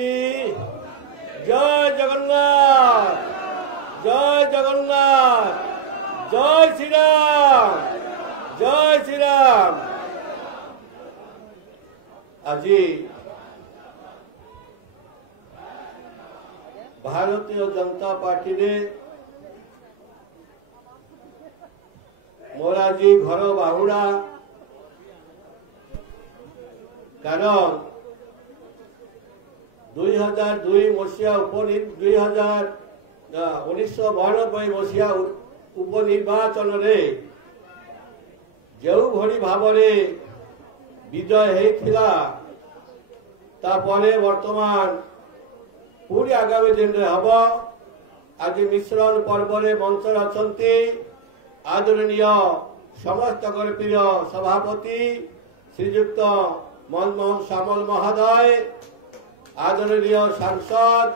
की जय जगन्नाथ, जय जगन्नाथ, जय श्री राम, जय श्री राम। आज भारतीय जनता पार्टी रे मोर आज घर बाहुड़ा कारण 2002 मसीहा 1992 मसीहा उपनिर्वाचन रे जो भली भाव विजय होता तापरे वर्तमान पूरी आगामी दिन रे हब। आज मिश्रण पर्व रे मंच अच्छी आदरणीय समस्त प्रिय सभापति श्रीयुक्त मनमोहन सामल महोदय, आदरणीय सांसद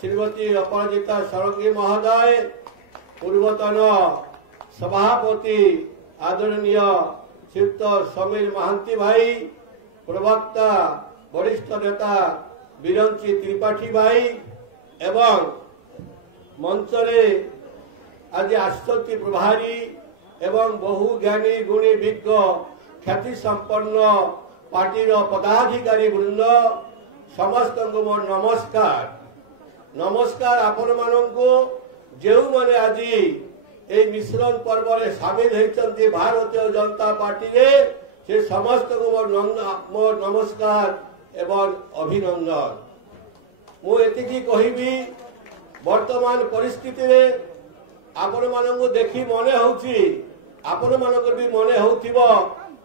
श्रीमती अपराजिता षडंगी महोदय, पूर्वतन सभापति आदरणीय श्रीयुक्त समीर महांती भाई, प्रवक्ता वरिष्ठ नेता बिरंची त्रिपाठी भाई एवं मंचरे आज आश्चर्य प्रभारी एवं बहु ज्ञानी गुणी विज्ञ ख्याति संपन्न पार्टीर पदाधिकारी वृंद समस्त मोर नमस्कार। नमस्कार आपण मानू जो मैंने आज ये मिश्रण पर्व रे सामिल होती भारतीय जनता पार्टी रे से समस्त मोर नमस्कार एवं अभिनंदन। मुझे कहबी वर्तमान परिस्थिति रे आपण मानू देखी मन होची आपण मानकर भी मन होथिबो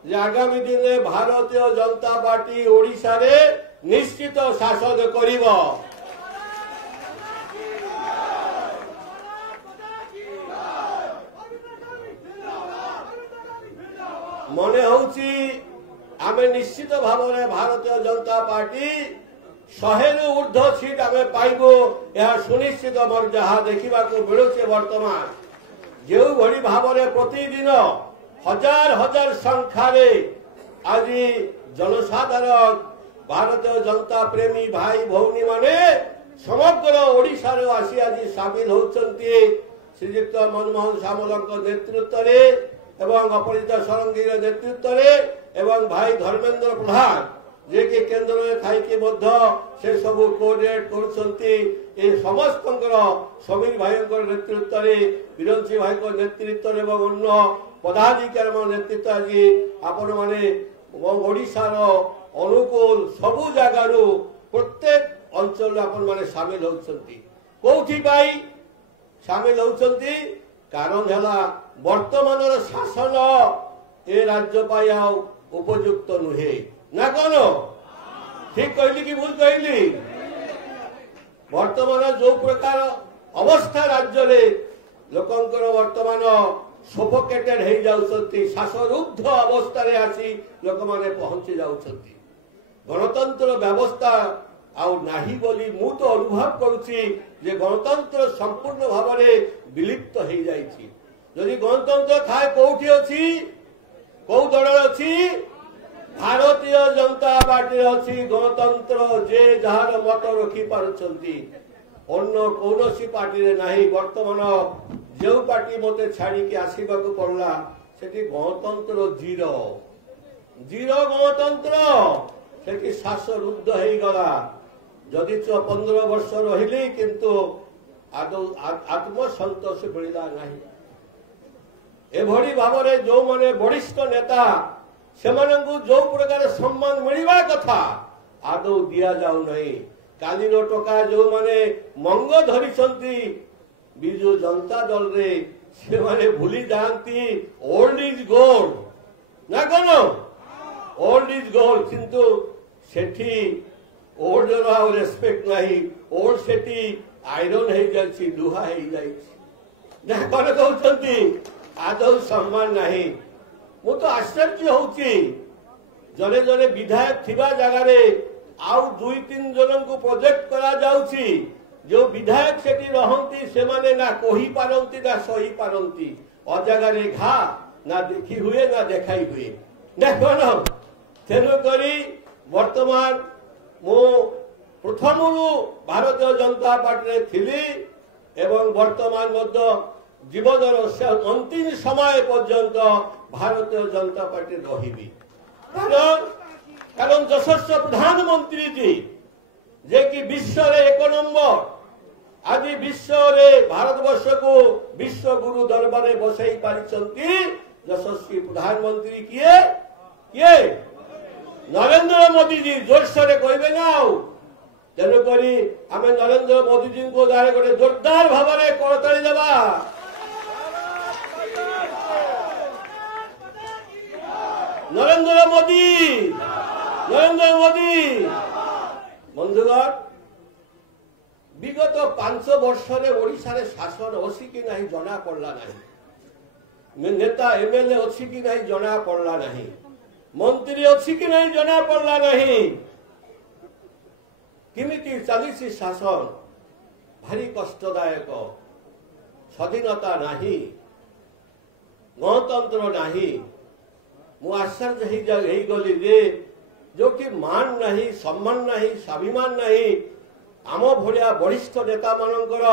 जे आगामी दिन में भारतीय जनता पार्टी ओडिशा रे निश्चित शासन करिबो। मन होची आमे निश्चित भाव में भारतीय जनता पार्टी 100 ऊर्ध्व सीट आमे पाइबो यह सुनिश्चित मोर जहाँ देखा मिलूँ। वर्तमान जो भली भाव में प्रतिदिन हजार हजार संख्यार आज जनसाधारण भारतीय जनता प्रेमी भाई भौनी माने समग्र ओडिशा रे आसी आज सामिल होचंती श्रीयुक्त मनमोहन सामल नेतृत्व रे एवं अपराजिता षडंगी नेतृत्व रे एवं भाई धर्मेंद्र प्रधान जे कि केंद्र में थाई से सब कोऑर्डिनेट कर समस्त समीर भाई नेतृत्व रे बिरंची भाई नेतृत्व एवं अन्य पदाधिकारी नेतृत्व आज आपण माने ओडिशार अनुकूल सबु जगार प्रत्येक अंचल आपण माने सामिल होचंती। कोठी पाई सामिल होचंती कारण है वर्तमान शासन ए राज्य पाई उपयुक्त नुहे ना कौन ठीक कहली कि भूल कहली। वर्तमान जो प्रकार अवस्था राज्य रे लोकंकर वर्तमान सफोकेटेड हो जाउछंती श्वासरुद्ध अवस्था रे आसी लोक माने पहुंची जाउछंती। गणतंत्र व्यवस्था आउ नाही बोली मु तो अनुभव करुछि जे गणतंत्र संपूर्ण भाव में विलिप्त हो जाइछि। यदि गणतंत्र थाए कोठी अछि को दल अछि भारतीय जनता पार्टी अच्छी गणतंत्र जे जार मत रखी पारुछंती अन्य कौनसी पार्टी रे नाही। वर्तमान जो पार्टी मते छाड़ी के आसीबा को पड़ला सेठी गणतंत्र जीरो जीरो गणतंत्र सेठी श्वास रुद्ध हो गला। जदि 15 वर्ष रहिली किंतु आत्मसंतोष मिलला नहीं। एभली भाव में जो माने वरिष्ठ नेता से जो प्रकार सम्मान मिलवा कथा आदौ दिया जाऊ नहीं। कालीन टका जो माने मंग धरी विजु जनता दल रे से माने भूली जाती ओल्ड इज गोल्ड ना कौन ओल्ड इज गोल्ड किंतु सेठी ओल्ड रेस्पेक्ट नहीं ओल्ड सेठी आयरन हो जाए लुहा हो जाए ना कौन कहते आदौ सम्मान नहीं। मु तो आश्चर्य होची जने जने विधायक थिबा जगह रे आउ 2-3 जन को प्रोजेक्ट करा जाउची जो विधायक सेठी रहंती से माने ना कोही पारंती ना सही पारंती अजगा रे घा ना देखी हुए ना देखाई हुए ना कोन तेनु करी वर्तमान मो प्रथमरू भारतीय जनता पार्टी थिली एवं वर्तमान मध्य जीवनर अंतिम समय पर्यंत भारतीय जनता पार्टी रही कारण यशस्वी प्रधानमंत्री जी जे कि विश्व रे 1 नंबर आज विश्व रे भारतवर्ष को विश्व गुरु दरबार में बसई पारिछंती यशस्वी प्रधानमंत्री किए किए नरेंद्र मोदी जी जोरसोरे कहबे ना तेणुक आम नरेंद्र मोदी जी को गोटे जोरदार भाव में करताली देवा नरेंद्र मोदी बंधुगण विगत 5 वर्ष ओडिशा रे शासन अच्छी कि नहीं जना पड़ला नहीं नेता एमएलए अच्छी कि नहीं जना पड़ला नहीं मंत्री अच्छी कि नहीं जना पड़ला नहीं किमिति चली शासन भारी कष्टदायक स्वाधीनता नहीं गणतंत्र नहीं मु आश्चर्य हो गली जे जो कि मान नहीं सम्मान नहीं स्वाभिमान नहीं आम भलिया वरिष्ठ नेता मानकर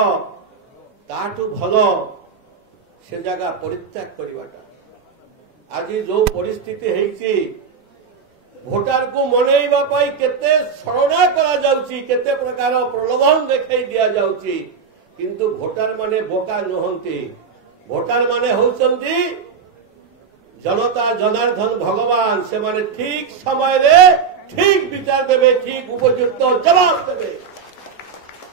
ताठू भल से जगह परित्याग करवाटा आज जो परिस्थिति है भोटार को मनईबा पाई केते छलना करा जाउची केते प्रकार प्रलोभन देखाई दिया जाउची किंतु भोटार माने बोका नहंती भोटार माने होचंती जनता जनार्दन भगवान से माने ठीक समय रे ठीक विचार देवे ठीक उपयुक्त जवाब देवे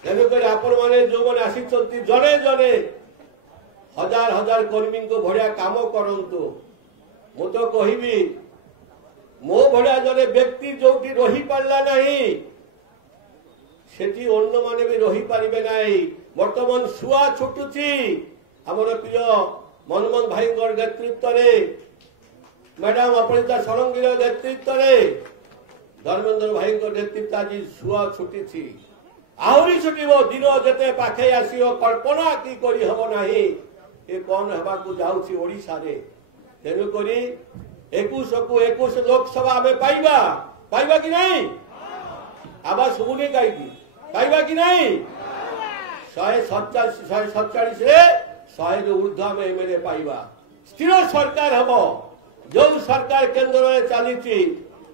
तेणुक आपण मैंने जो मैंने आसी जने जने हजार हजार कर्मी को भड़िया काम करंतु मु तो कहबी मो भड़िया जने व्यक्ति जो रही पारला नहीं सेठी अन्य माने भी रही पारिबे नहीं वर्तमान सुआ छुटुची हमर प्रिय मनमोहन भाई नेतृत्व रे मैडम अपरिता षडंगी नेतृत्व रे धर्मेंद्र भाई नेतृत्व आज सुआ छुटी आहरी छुटो दिन जिते पाखे आसो कल्पना की करी हब नहीं ये कौन हवा को जाऊँगी ओडिशा रे तेणुक 21 को 21 लोकसभा में पाइबा पाइबा कि नहीं आवाज सुबुनी कहीं पाइबा कि नहीं 147 रे 100 ऊर्ध्व में एमएलए पाइबा स्थिर सरकार हम जो सरकार केंद्र में चली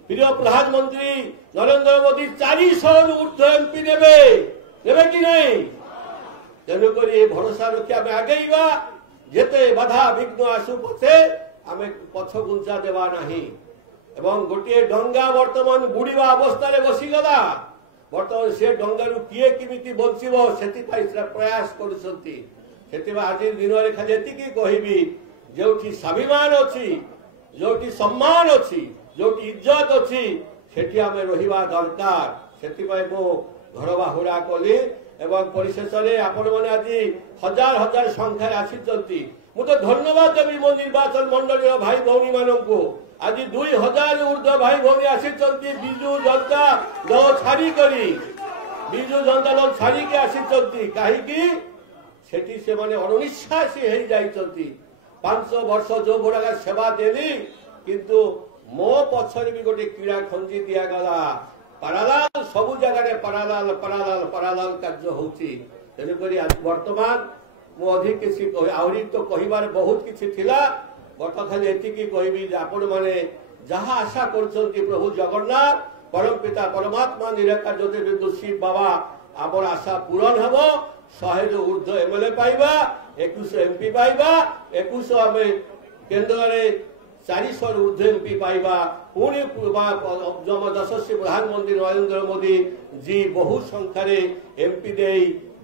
प्रिय प्रधानमंत्री नरेंद्र मोदी 400 ऊर्ध्व एमपी देवे कि नहीं तेणुक भरोसा रखी आम आगेवा जेते बाधा विघ्न आसु पछे आम पछ गुंचा देवा नहीं एवं गोटे डंगा वर्तमान बुड़ीवा अवस्था बसीगला वर्तमान से डंगारू किए किमिति बंचीबो सेतिपाई प्रयास करुछंती सेतिबा आज दिन रे खाली एतिकी कहबी जोठी स्वाभिमान अछि जोठी सम्मान अछि जोठी इज्जत अछि सेठी आमे रहिबा दरकार सेतिपाई मो घर बाहुरा कली एवं परिशेष रे आपण माने आज हजार हजार संख्या आसीचंती मु तो धन्यवाद देवी मो निर्वाचन मंडली भाई भौणी माननकु आज 2000 ऊर्ध्व भाई भौणी आसीचंती बिजू जनता दल छाड़ी करी बिजू जनता दल छाड़ी के आसीचंती काहे की सेठी से माने अनिश्वासी हो जाइचंती 500 वर्ष जो गुड़ा सेवा देली किंतु मो पछरे भी गोटे कीड़ा खंजी दिया गला पारालाल सबु जगह पारालाल पारालाल पारालाल कार्य होची तेणुक आज वर्तमान मु अधिक किसी आहरी तो कहिबार बहुत किसी थिला बट खाली एतिकी कहबी जे आपण माने जहा आशा करछंती प्रभु जगन्नाथ परम पिता परमात्मा निराकार ज्योतिर्बिंदु शिव बाबा आमर आशा पूरण हबो 100 ऊर्ध्व एमएलए पाइबा 21 एमपी पाइबा 21 आम केन्द्र में 400 ऊर्ध्व एमपी पाइबा पुणी यशस्वी प्रधानमंत्री नरेंद्र मोदी जी बहु संख्यार एमपी दे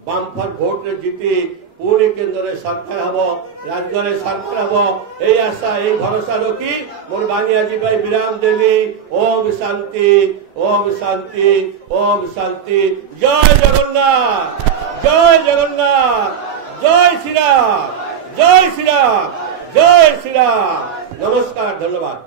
बामफर भोट रे जीति पुणी केन्द्र सरकार हम राज्य में सरकार हम यही आशा यही भरोसा रखी मोर बानी आज विराम देली ओम शांति ओम शांति ओम शांति जय जगन्नाथ जय जगन्नाथ जय श्री राम जय श्री राम जय श्री राम नमस्कार धन्यवाद।